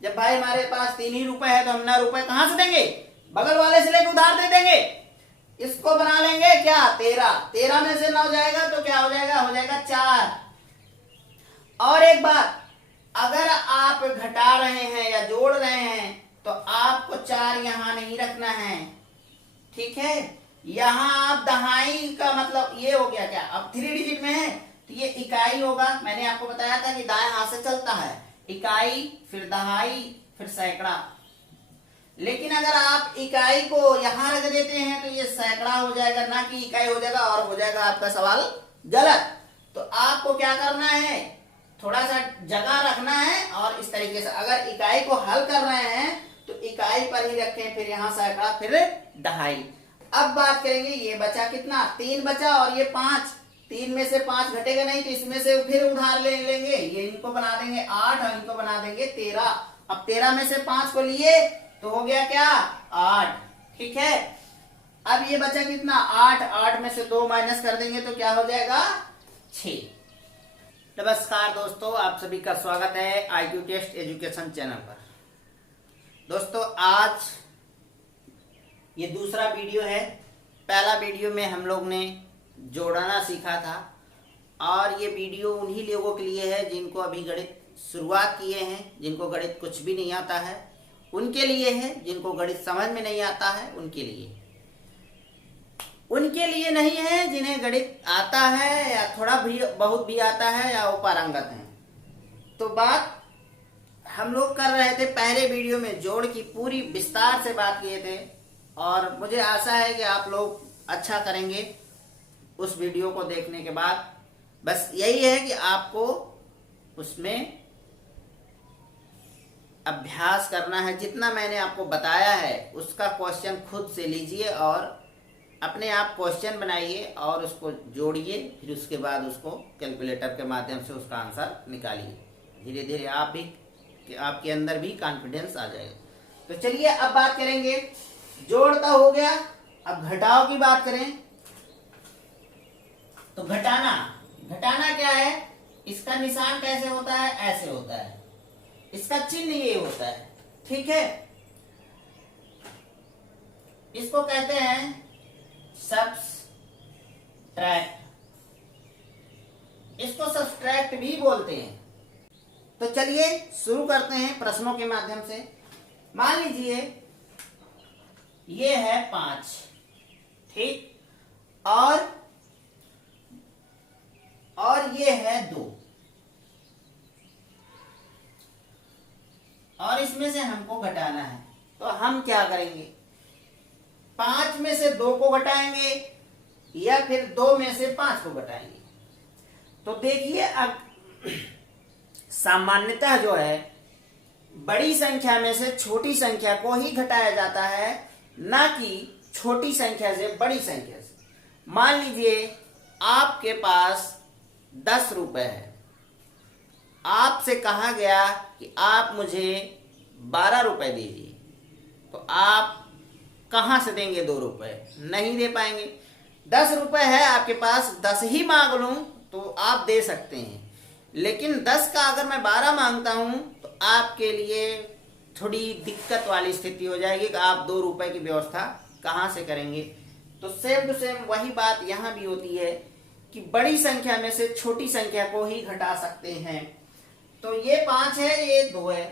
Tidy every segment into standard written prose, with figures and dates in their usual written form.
जब भाई हमारे पास 3 ही रुपए है तो हम 9 रुपए कहां से देंगे? बगल वाले से लेकर उधार दे देंगे। इसको बना लेंगे क्या? 13। 13 में से 9 जाएगा तो क्या हो जाएगा? हो जाएगा 4। और एक बात, अगर आप घटा रहे हैं या जोड़ रहे हैं तो आपको 4 यहां नहीं रखना है, ठीक है। यहां आप दहाई का मतलब ये हो गया क्या? अब 3 डिजिट में है तो ये इकाई होगा। मैंने आपको बताया था कि दाएं हाथ से चलता है, इकाई फिर दहाई फिर सैकड़ा। लेकिन अगर आप इकाई को यहां रख देते हैं तो ये सैकड़ा हो जाएगा, ना कि इकाई हो जाएगा, और हो जाएगा आपका सवाल गलत। तो आपको क्या करना है? थोड़ा सा जगह रखना है और इस तरीके से अगर इकाई को हल कर रहे हैं तो इकाई पर ही रखें, फिर यहाँ सैकड़ा फिर दहाई। अब बात करेंगे, ये बचा कितना? 3 बचा और ये 5। 3 में से 5 घटेगा नहीं तो इसमें से फिर उधार ले लेंगे। ये इनको बना देंगे 8 और इनको बना देंगे 13। अब 13 में से 5 को लिए तो हो गया क्या? 8, ठीक है। अब ये बचा कितना? 8। 8 में से 2 माइनस कर देंगे तो क्या हो जाएगा? 6। नमस्कार दोस्तों, आप सभी का स्वागत है IQ टेस्ट एजुकेशन चैनल पर। दोस्तों आज ये दूसरा वीडियो है। पहला वीडियो में हम लोग ने जोड़ना सीखा था और ये वीडियो उन्हीं लोगों के लिए है जिनको अभी गणित शुरुआत किए हैं, जिनको गणित कुछ भी नहीं आता है उनके लिए है, जिनको गणित समझ में नहीं आता है उनके लिए नहीं है, जिन्हें गणित आता है या थोड़ा भी बहुत भी आता है या वो पारंगत हैं। तो बात हम लोग कर रहे थे, पहले वीडियो में जोड़ की पूरी विस्तार से बात किए थे और मुझे आशा है कि आप लोग अच्छा करेंगे उस वीडियो को देखने के बाद। बस यही है कि आपको उसमें अभ्यास करना है। जितना मैंने आपको बताया है उसका क्वेश्चन खुद से लीजिए और अपने आप क्वेश्चन बनाइए और उसको जोड़िए, फिर उसके बाद उसको कैलकुलेटर के माध्यम से उसका आंसर निकालिए। धीरे धीरे आपके अंदर भी कॉन्फिडेंस आ जाएगा। तो चलिए अब बात करेंगे, जोड़ता हो गया, अब घटाव की बात करें तो घटाना क्या है? इसका निशान कैसे होता है? ऐसे होता है, इसका चिन्ह ये होता है, ठीक है। इसको कहते हैं सब्सट्रैक्ट, इसको सब्सट्रैक्ट भी बोलते हैं। तो चलिए शुरू करते हैं प्रश्नों के माध्यम से। मान लीजिए ये है 5, ठीक, और ये है 2 और इसमें से हमको घटाना है। तो हम क्या करेंगे? 5 में से 2 को घटाएंगे या फिर 2 में से 5 को घटाएंगे। तो देखिए अब सामान्यतः जो है बड़ी संख्या में से छोटी संख्या को ही घटाया जाता है, ना कि छोटी संख्या से बड़ी संख्या से। मान लीजिए आपके पास 10 रुपए है, आपसे कहा गया कि आप मुझे 12 रुपए दीजिए, तो आप कहां से देंगे? 2 रुपए नहीं दे पाएंगे। 10 रुपए है आपके पास, 10 ही मांग लूं तो आप दे सकते हैं, लेकिन 10 का अगर मैं 12 मांगता हूं तो आपके लिए थोड़ी दिक्कत वाली स्थिति हो जाएगी कि आप 2 रुपए की व्यवस्था कहां से करेंगे। तो सेम टू सेम वही बात यहां भी होती है कि बड़ी संख्या में से छोटी संख्या को ही घटा सकते हैं। तो ये 5 है, ये 2 है।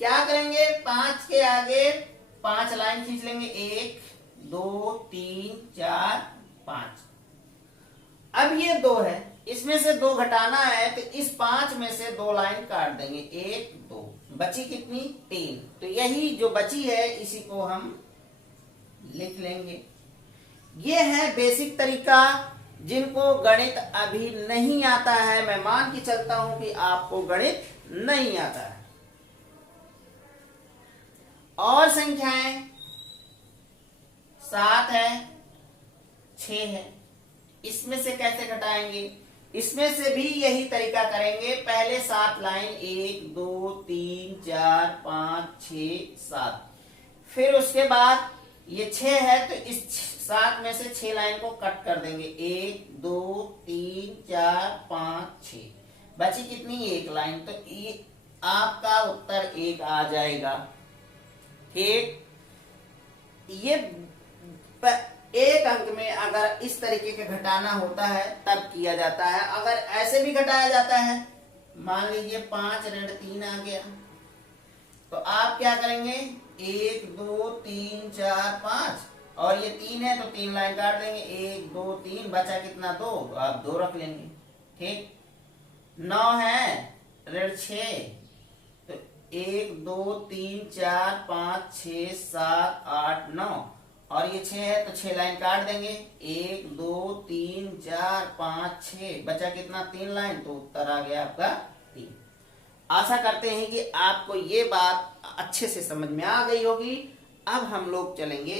क्या करेंगे? 5 के आगे 5 लाइन खींच लेंगे, 1 2 3 4 5। अब ये 2 है, इसमें से 2 घटाना है तो इस 5 में से 2 लाइन काट देंगे, 1 2, बची कितनी? 3। तो यही जो बची है इसी को हम लिख लेंगे। ये है बेसिक तरीका। जिनको गणित अभी नहीं आता है, मैं मान के चलता हूं कि आपको गणित नहीं आता है। और संख्याएं 7 है, 6 है, इसमें से कैसे घटाएंगे? इसमें से भी यही तरीका करेंगे। पहले 7 लाइन, 1 2 3 4 5 6 7, फिर उसके बाद ये 6 है तो इस 7 में से 6 लाइन को कट कर देंगे, 1 2 3 4 5 6, बची कितनी? 1 लाइन। तो आपका उत्तर 1 आ जाएगा। ठीक, ये एक अंक में अगर इस तरीके का घटाना होता है तब किया जाता है। अगर ऐसे भी घटाया जाता है, मान लीजिए 5 ऋण 3 आ गया, तो आप क्या करेंगे, 1 2 3 4 5, और ये 3 है तो 3 लाइन काट देंगे, 1 2 3, बचा कितना 2, तो आप 2 रख लेंगे। ठीक, 9 है ऋण 6, तो 1 2 3 4 5 6 7 8 9, और ये 6 है तो 6 लाइन काट देंगे, 1 2 3 4 5 6, बचा कितना 3 लाइन, तो उत्तर आ गया आपका 3। आशा करते हैं कि आपको ये बात अच्छे से समझ में आ गई होगी। अब हम लोग चलेंगे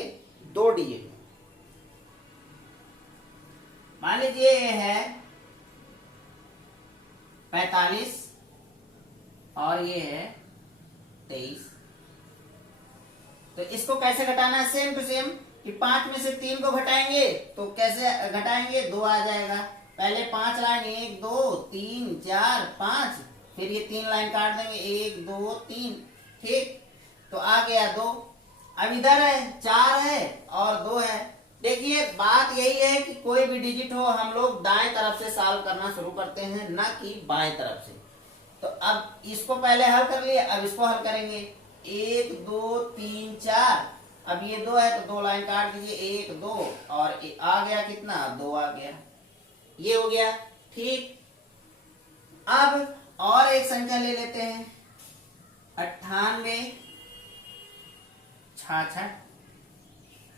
2 डिजिट में। मान लीजिए ये है 45 और ये है 23, तो इसको कैसे घटाना है, सेम टू सेम, कि 5 में से 3 को घटाएंगे तो कैसे घटाएंगे, 2 आ जाएगा। पहले 5 लाइन, 1 2 3 4 5, फिर ये 3 लाइन काट देंगे, 1 2 3। ठीक, तो आ गया 2। अब इधर है 4 है और 2 है। देखिए बात यही है कि कोई भी डिजिट हो, हम लोग दाएं तरफ से सॉल्व करना शुरू करते हैं, ना कि बाएं तरफ से। तो अब इसको पहले हल कर लिए, अब इसको हल करेंगे। 1 2 3 4, अब ये 2 है तो 2 लाइन काट दीजिए, 1 2, और आ गया कितना, 2 आ गया, ये हो गया। ठीक, अब और एक संख्या ले लेते हैं, 98 66।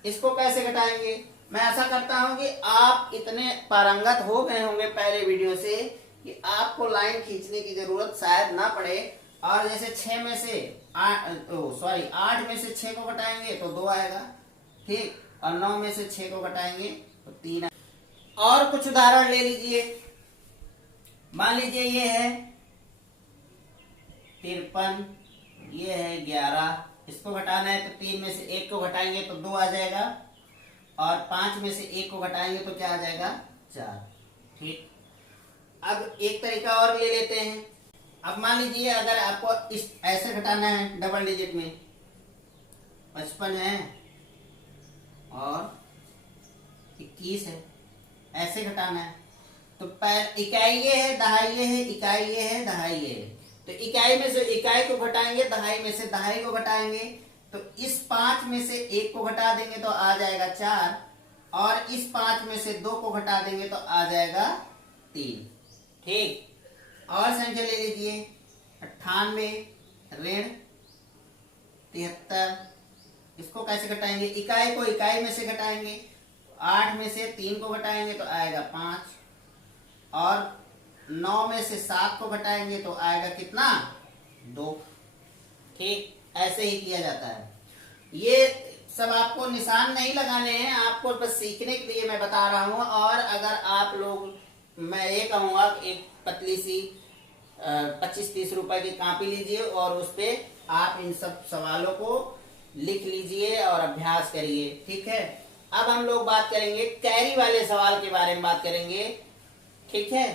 इसको कैसे घटाएंगे, मैं आशा करता हूं कि आप इतने पारंगत हो गए होंगे पहले वीडियो से कि आपको लाइन खींचने की जरूरत शायद ना पड़े। और जैसे 6 में से 8 में से 6 को घटाएंगे तो 2 आएगा। ठीक, और 9 में से 6 को घटाएंगे तो 3 आएगा। और कुछ उदाहरण ले लीजिए, मान लीजिए ये है 53, ये है 11, इसको घटाना है तो 3 में से 1 को घटाएंगे तो 2 आ जाएगा, और 5 में से 1 को घटाएंगे तो क्या आ जाएगा, 4। ठीक, अब एक तरीका और ले लेते हैं। अब मान लीजिए अगर आपको इस ऐसे घटाना है डबल डिजिट में, 55 है और 21 है, ऐसे घटाना है तो इकाई ये है, दहाई ये है, इकाई ये है, दहाई ये है। तो इकाई में से इकाई को घटाएंगे, दहाई में से दहाई को घटाएंगे, तो इस 5 में से 1 को घटा देंगे तो आ जाएगा 4, और इस 5 में से 2 को घटा देंगे तो आ जाएगा 3। ठीक, और संख्या ले लीजिए 98 ऋण 73, इसको कैसे घटाएंगे, इकाई को इकाई में से घटाएंगे, 8 में से 3 को घटाएंगे तो आएगा 5, और 9 में से 7 को घटाएंगे तो आएगा कितना, 2। ठीक, ऐसे ही किया जाता है। ये सब आपको निशान नहीं लगाने हैं, आपको बस सीखने के लिए मैं बता रहा हूं। और अगर आप लोग, मैं ये कहूंगा एक पतली सी 25-30 रुपए की कॉपी लीजिए और उस पे आप इन सब सवालों को लिख लीजिए और अभ्यास करिए। ठीक है, अब हम लोग बात करेंगे कैरी वाले सवाल के बारे में बात करेंगे। ठीक है,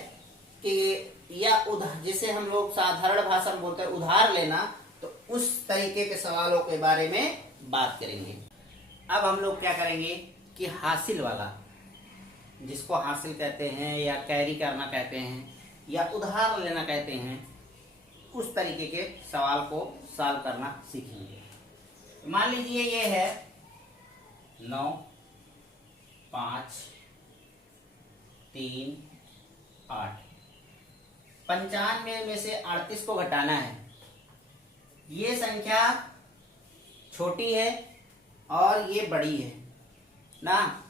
कि या जिसे हम लोग साधारण भाषा में बोलते हैं उधार लेना, तो उस तरीके के सवालों के बारे में बात करेंगे। अब हम लोग क्या करेंगे कि हासिल वाला, जिसको हासिल कहते हैं या कैरी करना कहते हैं या उधार लेना कहते हैं, उस तरीके के सवाल को सॉल्व करना सीखेंगे। मान लीजिए ये है 9 5 3 8, 95 में से 38 को घटाना है। ये संख्या छोटी है और ये बड़ी है ना,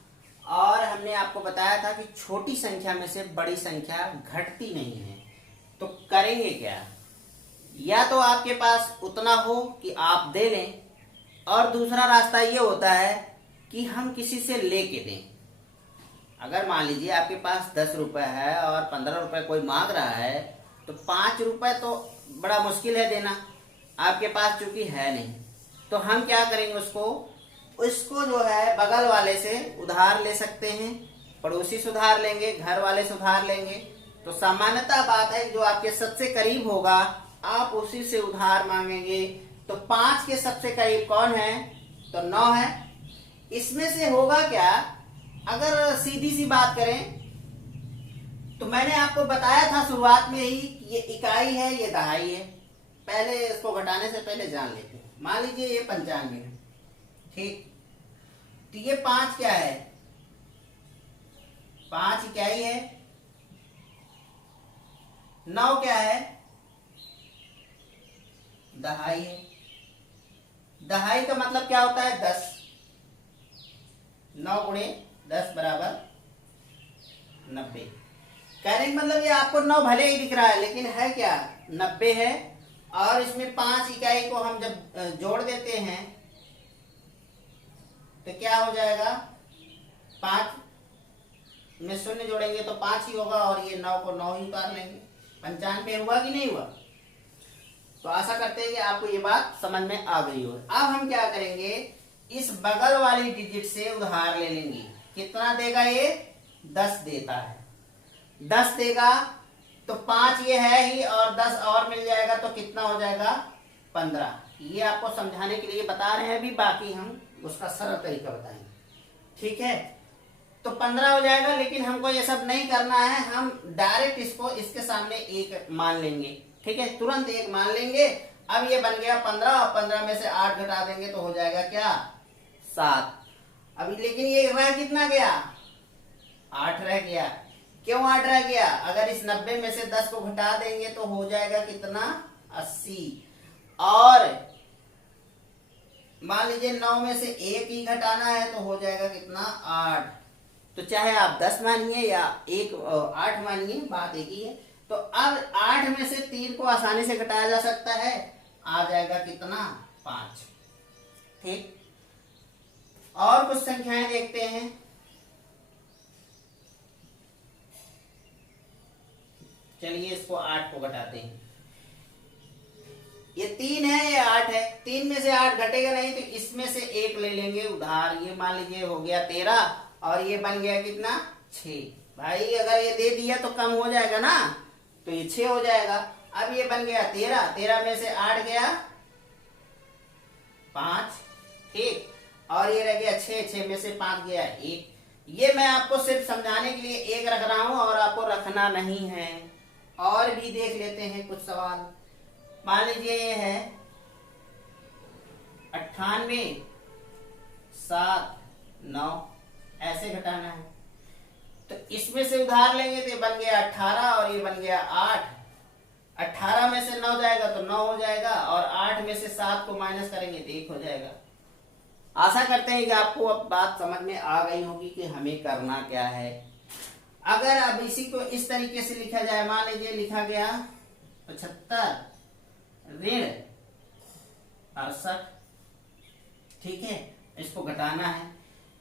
और हमने आपको बताया था कि छोटी संख्या में से बड़ी संख्या घटती नहीं है। तो करेंगे क्या, या तो आपके पास उतना हो कि आप दे लें, और दूसरा रास्ता ये होता है कि हम किसी से लेके दें। अगर मान लीजिए आपके पास 10 रुपए है और 15 रुपए कोई मांग रहा है, तो 5 रुपए तो बड़ा मुश्किल है देना, आपके पास चूंकि है नहीं। तो हम क्या करेंगे, उसको जो है बगल वाले से उधार ले सकते हैं, पड़ोसी से उधार लेंगे, घर वाले से उधार लेंगे। तो सामान्यतः बात है जो आपके सबसे करीब होगा आप उसी से उधार मांगेंगे। तो 5 के सबसे करीब कौन है? तो 9 है। इसमें से होगा क्या? अगर सीधी सी बात करें तो मैंने आपको बताया था शुरुआत में ही, ये इकाई है, ये दहाई है। पहले इसको घटाने से पहले जान लेते हैं। मान लीजिए ये 95 है, ठीक। तो ये 5 क्या है? 5 इकाई है। 9 क्या है? दहाई है। दहाई का मतलब क्या होता है? 10। 9 गुणे 10 बराबर 90। कहने का मतलब ये आपको 9 भले ही दिख रहा है, लेकिन है क्या? 90 है। और इसमें 5 इकाई को हम जब जोड़ देते हैं तो क्या हो जाएगा? 5 में शून्य जोड़ेंगे तो 5 ही होगा, और ये 9 को 9 ही उतार लेंगे। 95 हुआ कि नहीं हुआ? तो आशा करते हैं कि आपको ये बात समझ में आ गई हो। अब हम क्या करेंगे, इस बगल वाली डिजिट से उधार ले लेंगे। कितना देगा ये? 10 देता है। 10 देगा तो 5 ये है ही, और 10 और मिल जाएगा तो कितना हो जाएगा? 15। ये आपको समझाने के लिए बता रहे हैं, अभी बाकी हम उसका सरल तरीका बताएंगे, ठीक है। तो 15 हो जाएगा, लेकिन हमको ये सब नहीं करना है। हम डायरेक्ट इसको इसके सामने 1 मान लेंगे, ठीक है। तुरंत 1 मान लेंगे। अब ये बन गया 15, और 15 में से 8 घटा देंगे तो हो जाएगा क्या? 7। अभी लेकिन ये रह कितना गया? 8 रह गया। क्यों 8 रह गया? अगर इस 90 में से 10 को घटा देंगे तो हो जाएगा कितना? 80। और मान लीजिए 9 में से 1 ही घटाना है तो हो जाएगा कितना? 8। तो चाहे आप 10 मानिए या 8 मानिए, बात एक ही है। तो अब 8 में से 3 को आसानी से घटाया जा सकता है, आ जाएगा कितना? 5, ठीक। और कुछ संख्याएं देखते हैं। चलिए इसको 8 को घटाते हैं। ये 3 है, ये 8 है। 3 में से 8 घटेगा नहीं, तो इसमें से 1 ले लेंगे उधार। ये मान लीजिए हो गया 13, और ये बन गया कितना? 6। भाई अगर ये दे दिया तो कम हो जाएगा ना, तो ये 6 हो जाएगा। अब ये बन गया 13। 13 में से 8 गया 5, ठीक। और ये रह गया 6। 6 में से 5 गया 1। ये मैं आपको सिर्फ समझाने के लिए 1 रख रहा हूं, और आपको रखना नहीं है। और भी देख लेते हैं कुछ सवाल। मान लीजिए ये है 98, 7, 9, ऐसे घटाना है। तो इसमें से उधार लेंगे तो ये बन गया 18, और ये बन गया 8। 18 में से 9 जाएगा तो 9 हो जाएगा, और 8 में से 7 को माइनस करेंगे तो 1 हो जाएगा। आशा करते हैं कि आपको अब बात समझ में आ गई होगी कि हमें करना क्या है। अगर अब इसी को इस तरीके से लिखा जाए, मान लीजिए लिखा गया 75 ऋण 68, ठीक है। इसको घटाना है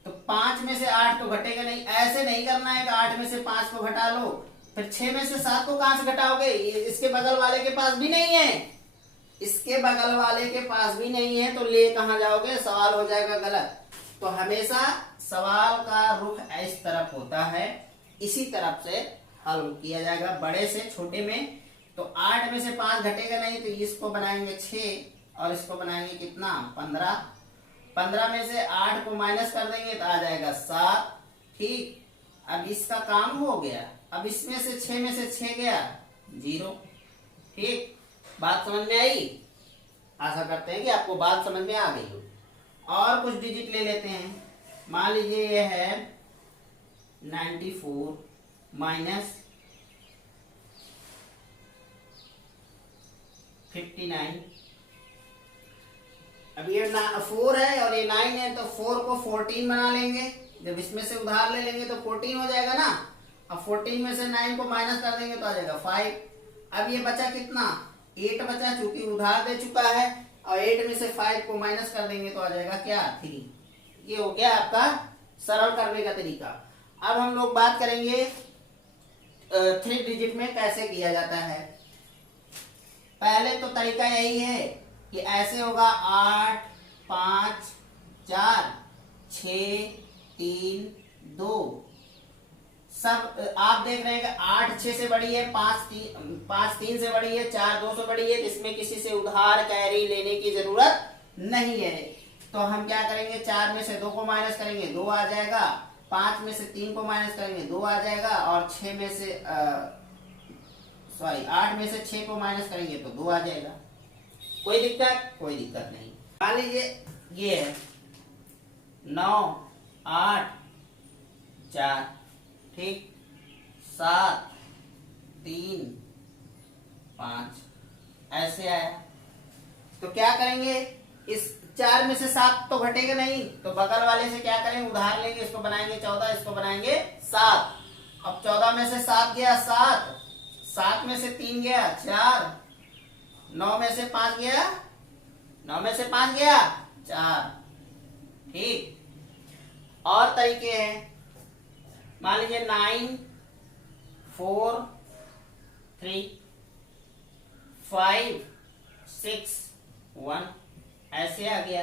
तो 5 में से 8 तो घटेगा नहीं। ऐसे नहीं करना है कि 8 में से 5 को घटा लो, फिर 6 में से 7 को कहां से घटाओगे? इसके बगल वाले के पास भी नहीं है, इसके बगल वाले के पास भी नहीं है, तो ले कहां जाओगे? सवाल हो जाएगा गलत। तो हमेशा सवाल का रुख इस तरफ होता है, इसी तरफ से हल किया जाएगा, बड़े से छोटे में। तो 8 में से 5 घटेगा नहीं, तो इसको बनाएंगे 6, और इसको बनाएंगे कितना? 15। 15 में से 8 को माइनस कर देंगे तो आ जाएगा 7, ठीक। अब इसका काम हो गया। अब इसमें से 6 में से 6 गया 0, ठीक। बात समझ में आई? आशा करते हैं कि आपको बात समझ में आ गई हो। और कुछ डिजिट ले लेते हैं। मान लीजिए ये है 94 माइनस 59। अब ये 4 है और ये 9 है, तो 4 को 14 बना लेंगे। जब इसमें से उधार ले लेंगे तो 14 हो जाएगा ना। अब 14 में से 9 को माइनस कर देंगे तो आ जाएगा 5। अब ये बचा कितना? 8 बचा, चूंकि उधार दे चुका है। और 8 में से 5 को माइनस कर देंगे तो आ जाएगा क्या? 3। ये हो गया आपका सरल करने का तरीका। अब हम लोग बात करेंगे 3 डिजिट में कैसे किया जाता है। पहले तो तरीका यही है कि ऐसे होगा 8, 5, 4, 6, 3, 2, सब आप देख रहे हैं कि 8 6 से बड़ी है, 5 3 से बड़ी है, 4 2 से बड़ी है, तो इसमें किसी से उधार कैरी लेने की जरूरत नहीं है। तो हम क्या करेंगे, 4 में से 2 को माइनस करेंगे 2 आ जाएगा, 5 में से 3 को माइनस करेंगे 2 आ जाएगा, और 6 में से 8 में से 6 को माइनस करेंगे तो 2 आ जाएगा। कोई दिक्कत? कोई दिक्कत नहीं। मान लीजिए ये है 9 8 4, ठीक, 7 3 5 ऐसे आया। तो क्या करेंगे, इस 4 में से 7 तो घटेगा नहीं, तो बगल वाले से क्या करेंगे, उधार लेंगे, इसको बनाएंगे 14, इसको बनाएंगे 7। अब 14 में से 7 गया 7, 7 में से 3 गया 4, 9 में से 5 गया 9 में से 5 गया 4, ठीक। और तरीके हैं, मान लीजिए 9 4 3 5 6 1 ऐसे आ गया।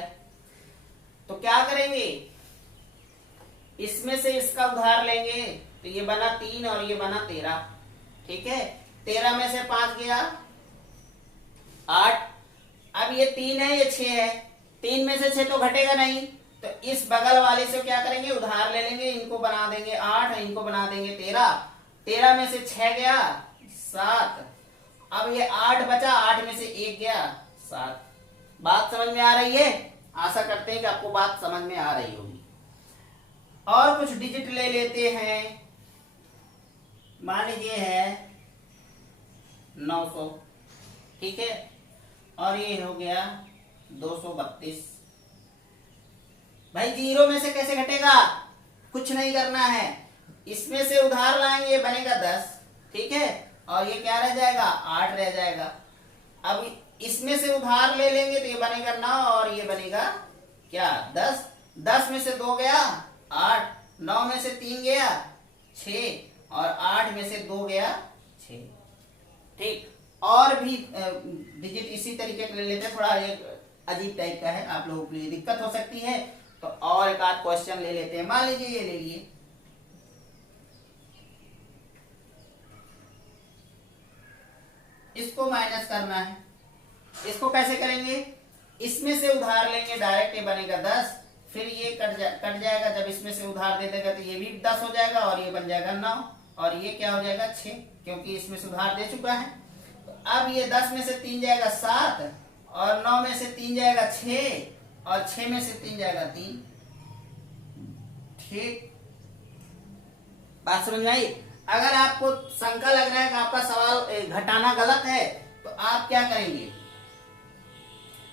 तो क्या करेंगे, इसमें से इसका उधार लेंगे, तो ये बना 3 और ये बना 13, ठीक है। 13 में से 5 गया 8, अब ये 3 है ये 6 है, 3 में से 6 तो घटेगा नहीं, तो इस बगल वाले से क्या करेंगे, उधार ले लेंगे, इनको बना देंगे 8, इनको बना देंगे 13। 13 में से 6 गया 7, अब ये 8 बचा, 8 में से 1 गया 7। बात समझ में आ रही है? आशा करते हैं कि आपको बात समझ में आ रही होगी। और कुछ डिजिट ले लेते हैं, मान लीजिए है 900, ठीक है, और ये हो गया 232। भाई 0 में से कैसे घटेगा, कुछ नहीं करना है, इसमें से उधार लाएंगे, ये बनेगा 10, ठीक है, और ये क्या रह जाएगा 8 रह जाएगा। अब इसमें से उधार ले लेंगे तो ये बनेगा 9 और ये बनेगा क्या 10। 10 में से 2 गया 8, 9 में से 3 गया 6 और 8 में से 2 गया 6, ठीक। और भी डिजिट इसी तरीके के ले लेते हैं, थोड़ा ये अजीब टाइप का है, आप लोगों के लिए दिक्कत हो सकती है, तो और एक आध क्वेश्चन ले लेते हैं। मान लीजिए ये ले लिए, इसको माइनस करना है, इसको कैसे करेंगे, इसमें से उधार लेंगे डायरेक्ट, ये बनेगा 10, फिर ये कट जाएगा, जब इसमें से उधार दे देगा तो ये भी 10 हो जाएगा और ये बन जाएगा 9 और ये क्या हो जाएगा 6, क्योंकि इसमें से उधार दे चुका है। तो अब ये 10 में से 3 जाएगा 7 और 9 में से 3 जाएगा 6 और 6 में से 3 जाएगा 3, ठीक। बात समझ में आई? अगर आपको शंका लग रहा है कि आपका सवाल घटाना गलत है, तो आप क्या करेंगे,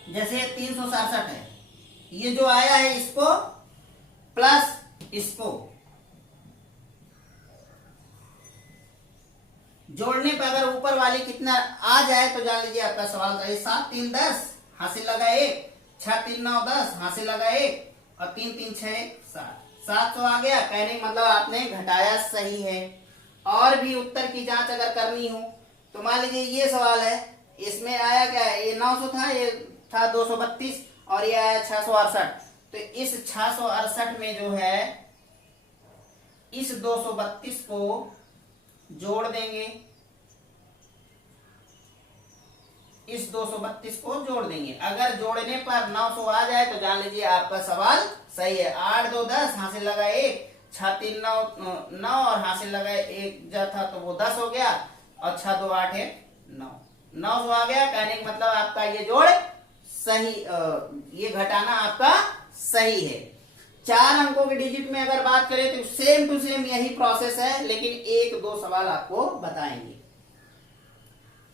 जैसे 367 है, ये जो आया है इसको प्लस इसको जोड़ने पर अगर ऊपर वाली कितना आ जाए तो जान लीजिए आपका सवाल सही। 7 3 10 हासिल लगा 1, 6 3 9 10 हासिल लगा 1 और 3 3 6 7, 700 आ गया। कहने का मतलब आपने घटाया सही है। और भी उत्तर की जांच अगर करनी हो तो मान लीजिए ये सवाल है, इसमें आया क्या है, ये 900 था, ये था 232 और ये आया 668। तो इस 668 में जो है इस 232 को जोड़ देंगे, इस 232 को जोड़ देंगे। अगर जोड़ने पर 900 आ जाए तो जान लीजिए आपका सवाल सही है। 8 2 10 हासिल लगा 1, 6 3 9 और हासिल लगा 1 जा था तो वो 10 हो गया और 6 2 8 है 900 आ गया। कहने का मतलब आपका ये जोड़ सही, ये घटाना आपका सही है। 4 अंकों के डिजिट में अगर बात करें तो सेम टू सेम यही प्रोसेस है, लेकिन 1-2 सवाल आपको बताएंगे।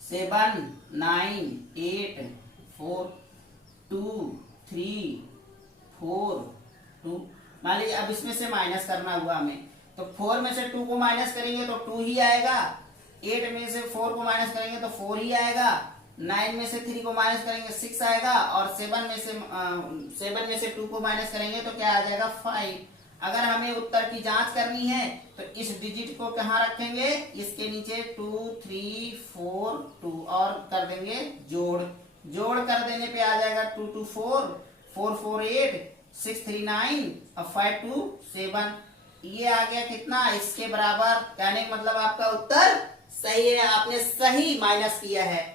7 9 8 4 2 3 4 2। मान लीजिए अब इसमें से माइनस करना हुआ हमें, तो 4 में से 2 को माइनस करेंगे तो 2 ही आएगा, 8 में से 4 को माइनस करेंगे तो 4 ही आएगा, 9 में से 3 को माइनस करेंगे 6 आएगा और 7 में से 2 को माइनस करेंगे तो क्या आ जाएगा 5। अगर हमें उत्तर की जांच करनी है तो इस डिजिट को कहाँ रखेंगे, इसके नीचे 2 3 4 2 और कर देंगे जोड़ कर देने पे आ जाएगा 2 2 4 4 4 8 6 3 9 और 5 2 7। ये आ गया कितना, इसके बराबर। कहने का मतलब आपका उत्तर सही है, आपने सही माइनस किया है।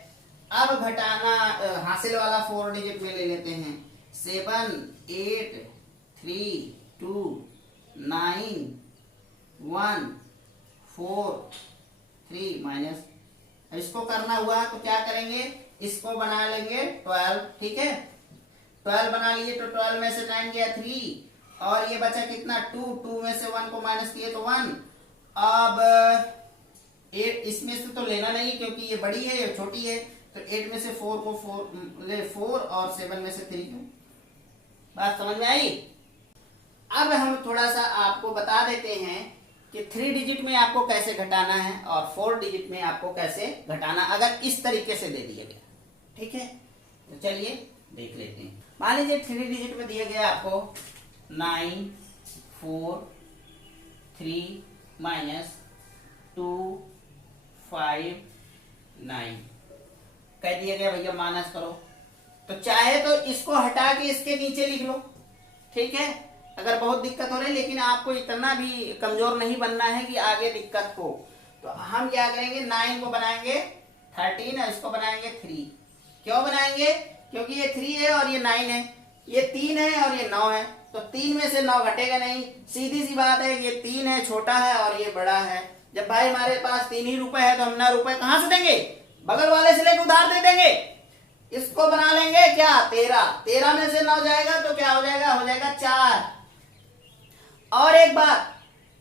अब घटाना हासिल वाला 4 डिजिट में ले लेते हैं। 7 8 3 2 9 1 4 3 माइनस। इसको करना हुआ तो क्या करेंगे, इसको बना लेंगे 12। ठीक है, 12 बना लिए तो 12 में से 9 गया 3, और ये बचा कितना 2 में से 1 को माइनस किए तो 1। अब 8 इसमें से तो लेना नहीं क्योंकि ये बड़ी है ये छोटी है, तो 8 में से 4 को 4 और 7 में से 3 को। बात समझ में आई। अब हम थोड़ा सा आपको बता देते हैं कि 3 डिजिट में आपको कैसे घटाना है और 4 डिजिट में आपको कैसे घटाना, अगर इस तरीके से दे दिया गया। ठीक है, तो चलिए देख लेते हैं। मान लीजिए 3 डिजिट में दिया गया आपको 9 4 3 माइनस 2 5 9 कह दिया गया भैया माइनस करो। तो चाहे तो इसको हटा के इसके नीचे लिख लो। ठीक है, अगर बहुत दिक्कत हो रही है, लेकिन आपको इतना भी कमजोर नहीं बनना है कि आगे दिक्कत हो। तो हम क्या करेंगे, 9 को बनाएंगे 13 और इसको बनाएंगे 3। क्यों बनाएंगे, क्योंकि ये 3 है और ये 9 है, ये 3 है और ये 9 है, तो 3 में से 9 घटेगा नहीं। सीधी सी बात है, ये 3 है छोटा है और ये बड़ा है। जब भाई हमारे पास 3 ही रुपए है तो हम 9 रुपए कहां से देंगे, बगल वाले से लेकर उधार दे देंगे। इसको बना लेंगे क्या 13, 13 में से 9 जाएगा तो क्या हो जाएगा, हो जाएगा 4। और एक बात,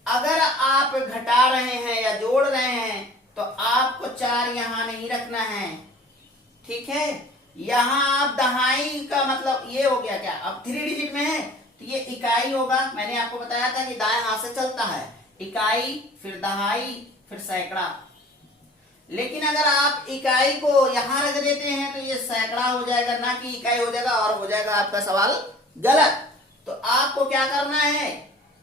अगर आप घटा रहे हैं या जोड़ रहे हैं तो आपको 4 यहां नहीं रखना है। ठीक है, यहां आप दहाई का मतलब ये हो गया क्या, अब 3 डिजिट में है तो ये इकाई होगा। मैंने आपको बताया था कि दाएं हाथ से चलता है, इकाई फिर दहाई फिर सैकड़ा। लेकिन अगर आप इकाई को यहां रख देते हैं तो ये सैकड़ा हो जाएगा, ना कि इकाई हो जाएगा, और हो जाएगा आपका सवाल गलत। तो आपको क्या करना है,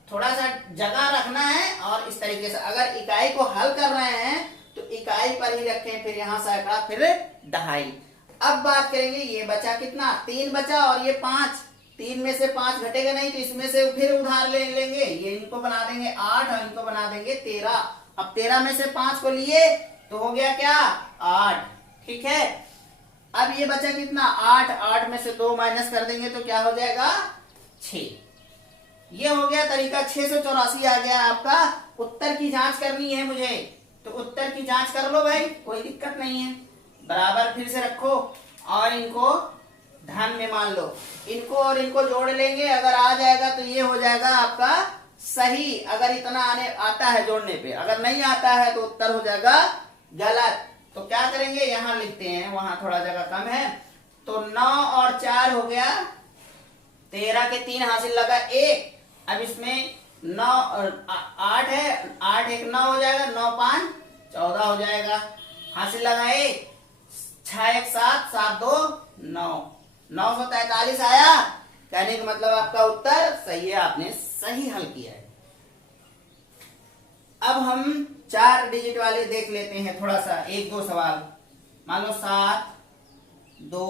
थोड़ा सा जगह रखना है और इस तरीके से अगर इकाई को हल कर रहे हैं तो इकाई पर ही रखें, फिर यहाँ सैकड़ा फिर दहाई। अब बात करेंगे, ये बचा कितना, 3 बचा और ये 5। 3 में से 5 घटेगा नहीं तो इसमें से फिर उधार ले लेंगे, ये इनको बना देंगे 8 और इनको बना देंगे 13। अब 13 में से 5 को लिए तो हो गया क्या 8। ठीक है, अब ये बचा कितना 8, 8 में से 2 माइनस कर देंगे तो क्या हो जाएगा 6। ये हो गया तरीका। 684 आ गया आपका। उत्तर की जांच करनी है मुझे, तो उत्तर की जांच कर लो भाई, कोई दिक्कत नहीं है। बराबर फिर से रखो और इनको धन में मान लो, इनको और इनको जोड़ लेंगे, अगर आ जाएगा तो ये हो जाएगा आपका सही। अगर इतना आने आता है जोड़ने पे, अगर नहीं आता है तो उत्तर हो जाएगा गलत। तो क्या करेंगे, यहां लिखते हैं, वहां थोड़ा जगह कम है। तो 9 और 4 हो गया 13 के 3 हासिल लगा 1। अब इसमें 9 8 है, 8 1 9 हो जाएगा, 9 5 14 हो जाएगा, हासिल लगा 1, 6 1 7 7 2 9, 943 आया। कहने का मतलब आपका उत्तर सही है, आपने सही हल किया है। अब हम 4 डिजिट वाले देख लेते हैं थोड़ा सा, 1 2 सवाल। मान लो 7 2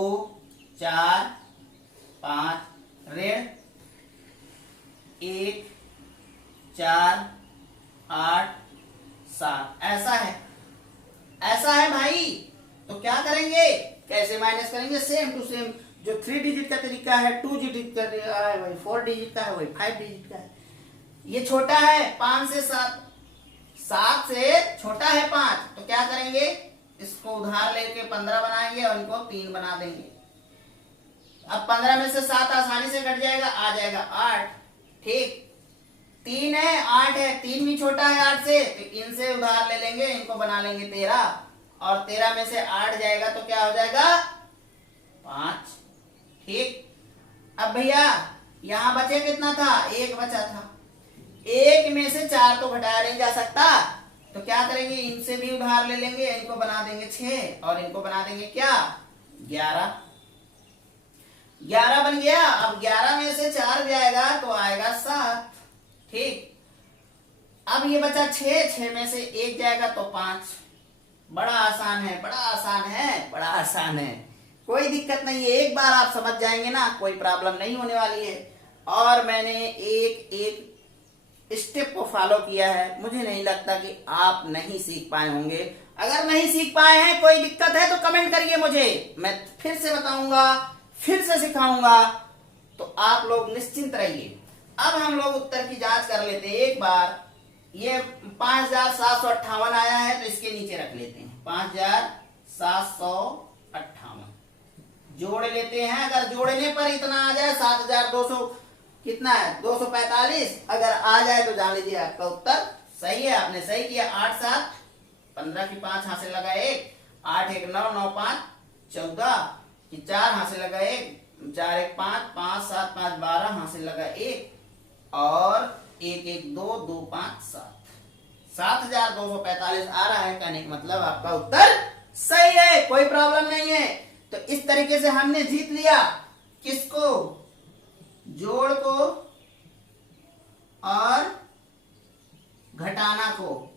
4 5 ऋण 1 4 8 7, ऐसा है, ऐसा है भाई। तो क्या करेंगे, कैसे माइनस करेंगे, सेम टू सेम। जो 3 डिजिट का तरीका है 2 डिजिट का है, वही 4 डिजिट का है, वही 5 डिजिट का है। ये छोटा है 5 से 7, 7 से छोटा है 5, तो क्या करेंगे, इसको उधार लेके 15 बनाएंगे और इनको 3 बना देंगे। अब 15 में से 7 आसानी से कट जाएगा, आ जाएगा 8। ठीक, 3 है 8 है, 3 भी छोटा है 8 से, तो इनसे उधार ले लेंगे, इनको बना लेंगे 13, और 13 में से 8 जाएगा तो क्या हो जाएगा 5। ठीक, अब भैया यहां बचे कितना था, 1 बचा था। 1 में से 4 तो घटाया नहीं जा सकता, तो क्या करेंगे, इनसे भी उधार ले लेंगे, इनको बना देंगे 6 और इनको बना देंगे क्या 11। 11 बन गया। अब 11 में से 4 जाएगा तो आएगा 7। ठीक, अब ये बचा 6, 6 में से 1 जाएगा तो 5। बड़ा आसान है, बड़ा आसान है, बड़ा आसान है, कोई दिक्कत नहीं है। एक बार आप समझ जाएंगे ना, कोई प्रॉब्लम नहीं होने वाली है। और मैंने एक एक स्टेप को फॉलो किया है, मुझे नहीं लगता कि आप नहीं सीख पाए होंगे। अगर नहीं सीख पाए हैं, कोई दिक्कत है तो कमेंट करिए मुझे, मैं फिर से बताऊंगा, फिर से सिखाऊंगा, तो आप लोग निश्चिंत रहिए। अब हम लोग उत्तर की जांच कर लेते हैं एक बार। ये 5758 आया है, तो इसके नीचे रख लेते हैं 5758 जोड़ लेते हैं। अगर जोड़ने पर इतना आ जाए 7200 कितना है 245, अगर आ जाए तो जान लीजिए आपका उत्तर सही है, आपने सही किया। 8 7 15 की 5 हाथ से लगा 1, 8 1 9 9 5 14 की 4 हाथ से लगा 1, 4 1 5 5 7 5 12 हाथ से लगा 1 और 1 1 2 2 5 7 7245 आ रहा है। कहने का मतलब आपका उत्तर सही है, कोई प्रॉब्लम नहीं है। तो इस तरीके से हमने जीत लिया किसको, जोड़ को और घटाना को।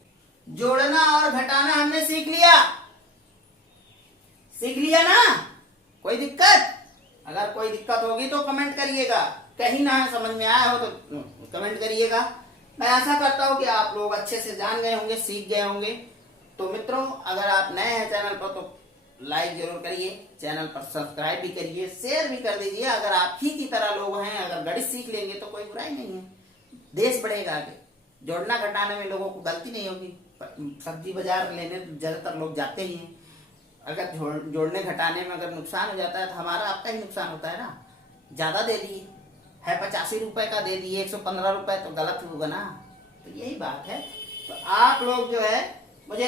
जोड़ना और घटाना हमने सीख लिया, सीख लिया ना। कोई दिक्कत, अगर कोई दिक्कत होगी तो कमेंट करिएगा, कहीं ना समझ में आया हो तो कमेंट करिएगा। मैं आशा करता हूं कि आप लोग अच्छे से जान गए होंगे, सीख गए होंगे। तो मित्रों, अगर आप नए हैं चैनल पर तो लाइक जरूर करिए, चैनल पर सब्सक्राइब भी करिए, शेयर भी कर दीजिए। अगर आप ही की तरह लोग हैं, अगर गणित सीख लेंगे तो कोई बुराई नहीं है, देश बढ़ेगा आगे। जोड़ना घटाने में लोगों को गलती नहीं होगी। सब्जी बाजार लेने ज्यादातर लोग जाते ही हैं। अगर जोड़ने घटाने में अगर नुकसान हो जाता है तो हमारा आपका ही नुकसान होता है ना। ज्यादा दे दिए है, 85 रुपए का दे दिए 115 रुपए, तो गलत होगा ना। तो यही बात है। तो आप लोग जो है मुझे,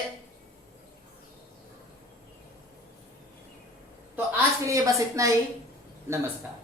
तो आज के लिए बस इतना ही। नमस्कार।